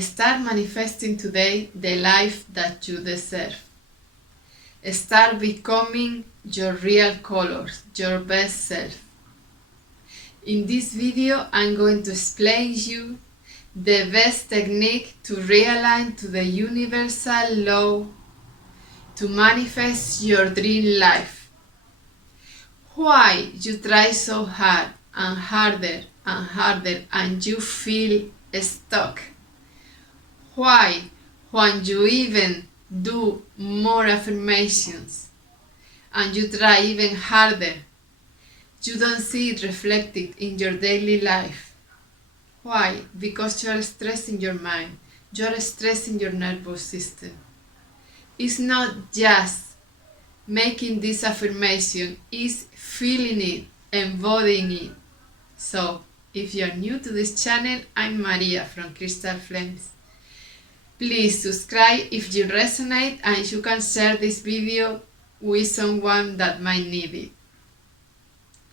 Start manifesting today the life that you deserve. Start becoming your real colors, your best self. In this video, I'm going to explain you the best technique to realign to the universal law to manifest your dream life. Why you try so hard and harder and you feel stuck? Why, when you even do more affirmations and you try even harder, you don't see it reflected in your daily life? Why? Because you are stressing your mind, you are stressing your nervous system. It's not just making this affirmation, it's feeling it, embodying it. So, if you are new to this channel, I'm Maria from Crystal Flames. Please subscribe if you resonate and you can share this video with someone that might need it.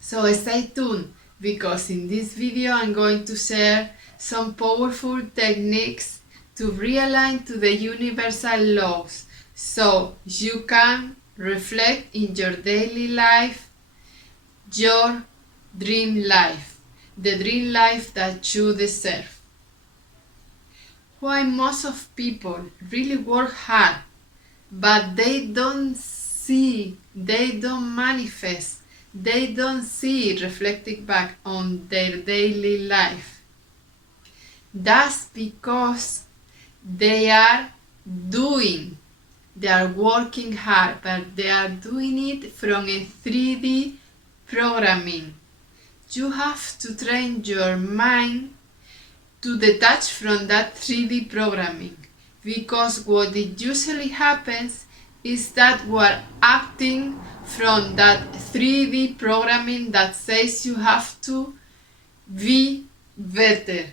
So stay tuned, because in this video I'm going to share some powerful techniques to realign to the universal laws so you can reflect in your daily life your dream life, the dream life that you deserve. Why most of people really work hard, but they don't see, they don't manifest, they don't see it reflected back on their daily life? That's because they are working hard, but they are doing it from a 3D programming. You have to train your mind to detach from that 3D programming, because what it usually happens is that we're acting from that 3D programming that says you have to be better,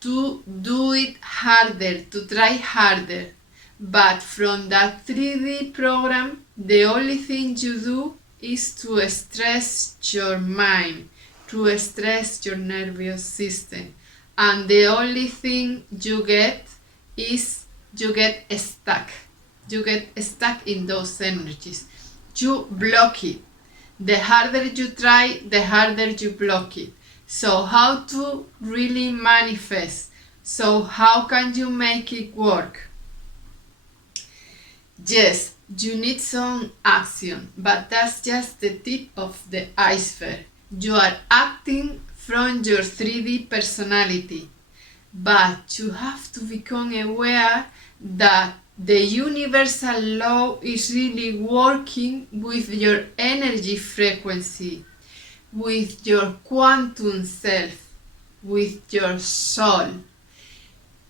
to do it harder, to try harder. But from that 3D program, the only thing you do is to stress your mind, to stress your nervous system. And the only thing you get is you get stuck. You get stuck in those energies. You block it. The harder you try, the harder you block it. So how to really manifest? So how can you make it work? Yes, you need some action, but that's just the tip of the iceberg. You are acting from your 3D personality, but you have to become aware that the universal law is really working with your energy frequency, with your quantum self, with your soul.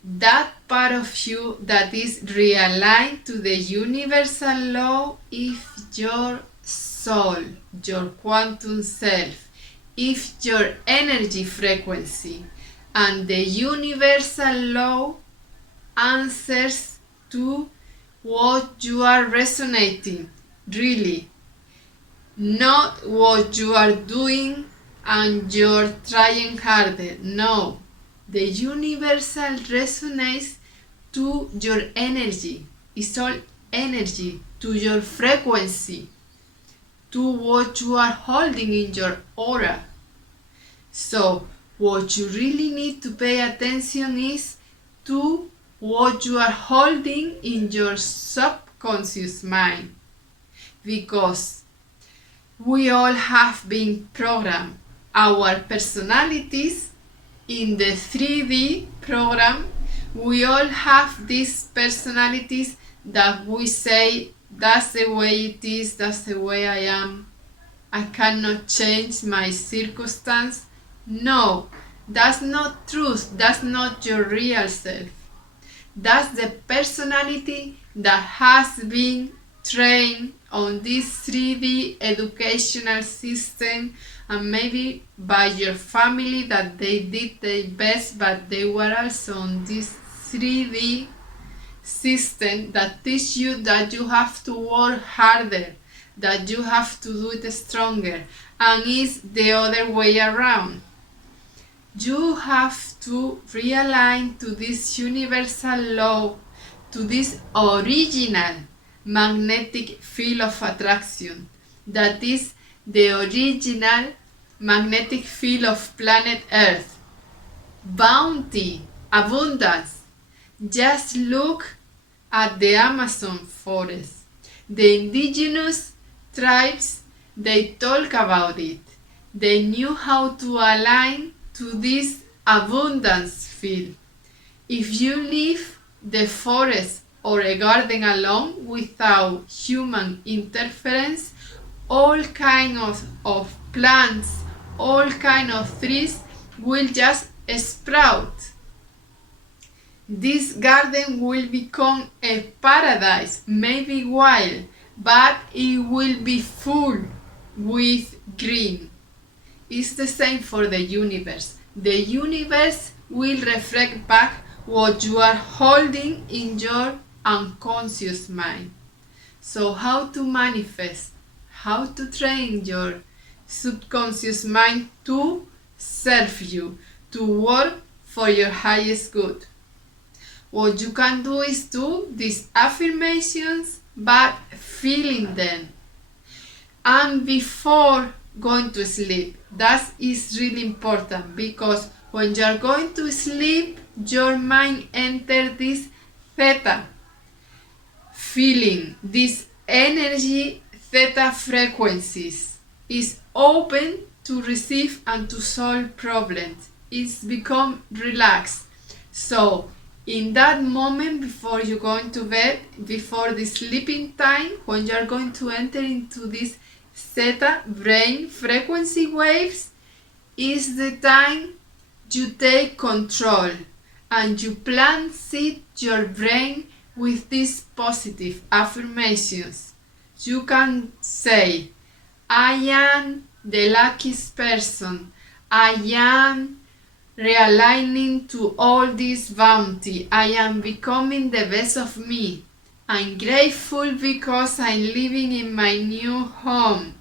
That part of you that is realigned to the universal law is your soul, your quantum self, is your energy frequency. And the universal law answers to what you are resonating, really. Not what you are doing and you're trying harder. No. The universal resonates to your energy. It's all energy, to your frequency, to what you are holding in your aura. So what you really need to pay attention is to what you are holding in your subconscious mind, because we all have been programmed. Our personalities in the 3D program, we all have these personalities that we say, that's the way it is, that's the way I am, I cannot change my circumstance. No, that's not truth, that's not your real self. That's the personality that has been trained on this 3D educational system, and maybe by your family that they did their best, but they were also on this 3D system that teach you that you have to work harder, that you have to do it stronger, and it's the other way around. You have to realign to this universal law, to this original magnetic field of attraction, that is the original magnetic field of planet Earth. Bounty, abundance. Just look at the Amazon forest. The indigenous tribes, they talk about it. They knew how to align to this abundance field. If you leave the forest or a garden alone without human interference, all kinds of plants, all kinds of trees will just sprout. This garden will become a paradise, maybe wild, but it will be full with green. It's the same for the universe. The universe will reflect back what you are holding in your unconscious mind. So how to manifest, how to train your subconscious mind to serve you, to work for your highest good. What you can do is do these affirmations but feeling them. And before going to sleep, that is really important, because when you are going to sleep, your mind enters this theta feeling, this energy theta frequencies is open to receive and to solve problems. It's become relaxed. So in that moment before you go into bed, before the sleeping time, when you are going to enter into this theta brain frequency waves, is the time you take control and you plant seed your brain with these positive affirmations. You can say, I am the luckiest person. I am realigning to all this bounty. I am becoming the best of me. I'm grateful because I'm living in my new home.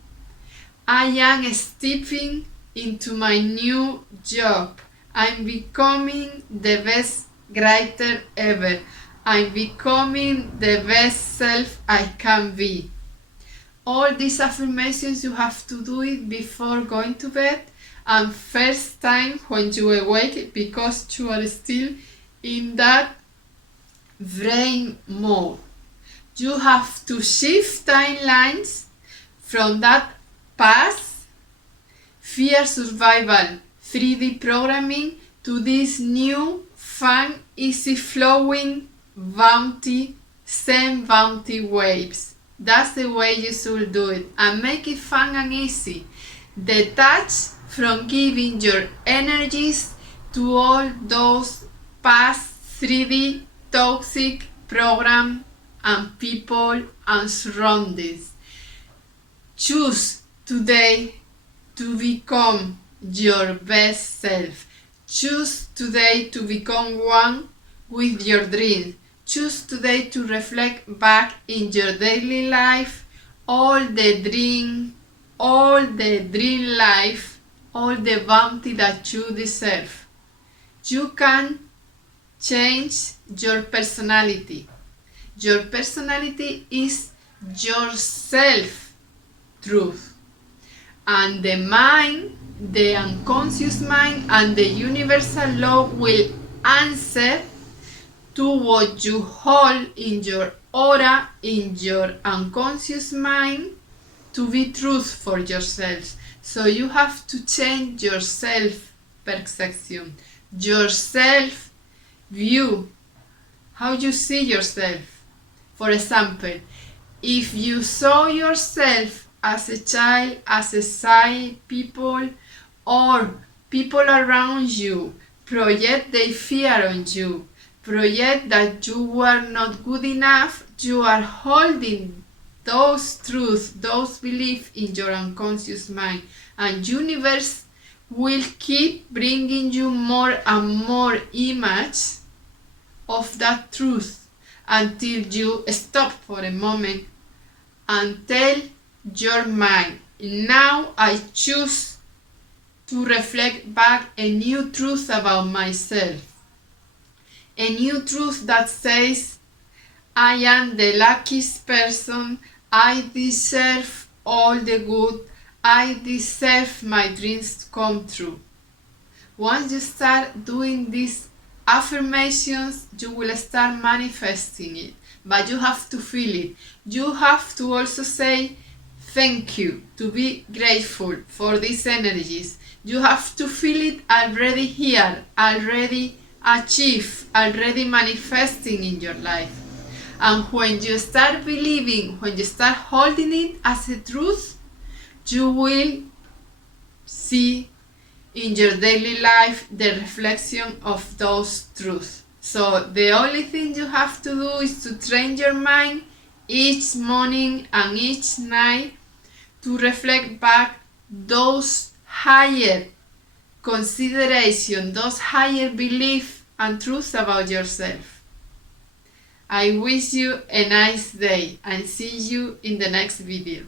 I am stepping into my new job. I'm becoming the best writer ever. I'm becoming the best self I can be. All these affirmations, you have to do it before going to bed and first time when you awake, because you are still in that brain mode. You have to shift timelines from that past fear survival 3D programming to this new fun, easy flowing bounty, same bounty waves. That's the way you should do it, and make it fun and easy. Detach from giving your energies to all those past 3D toxic programs and people and surroundings. Choose today to become your best self. Choose today to become one with your dreams. Choose today to reflect back in your daily life all the dream life, all the bounty that you deserve. You can change your personality. Your personality is your self-truth. And the mind, the unconscious mind, and the universal law will answer to what you hold in your aura, in your unconscious mind, to be truth for yourself. So you have to change your self-perception, your self-view, how you see yourself. For example, if you saw yourself as a child, as a shy people, or people around you project their fear on you, project that you were not good enough, you are holding those truths, those beliefs in your unconscious mind, and universe will keep bringing you more and more image of that truth until you stop for a moment and tell your mind, now I choose to reflect back a new truth about myself. A new truth that says, I am the luckiest person, I deserve all the good, I deserve my dreams to come true. Once you start doing these affirmations, you will start manifesting it, but you have to feel it. You have to also say thank you, to be grateful for these energies. You have to feel it already here, already achieved, already manifesting in your life. And when you start believing, when you start holding it as a truth, you will see in your daily life the reflection of those truths. So the only thing you have to do is to train your mind each morning and each night to reflect back those higher consideration, those higher beliefs and truths about yourself. I wish you a nice day and see you in the next video.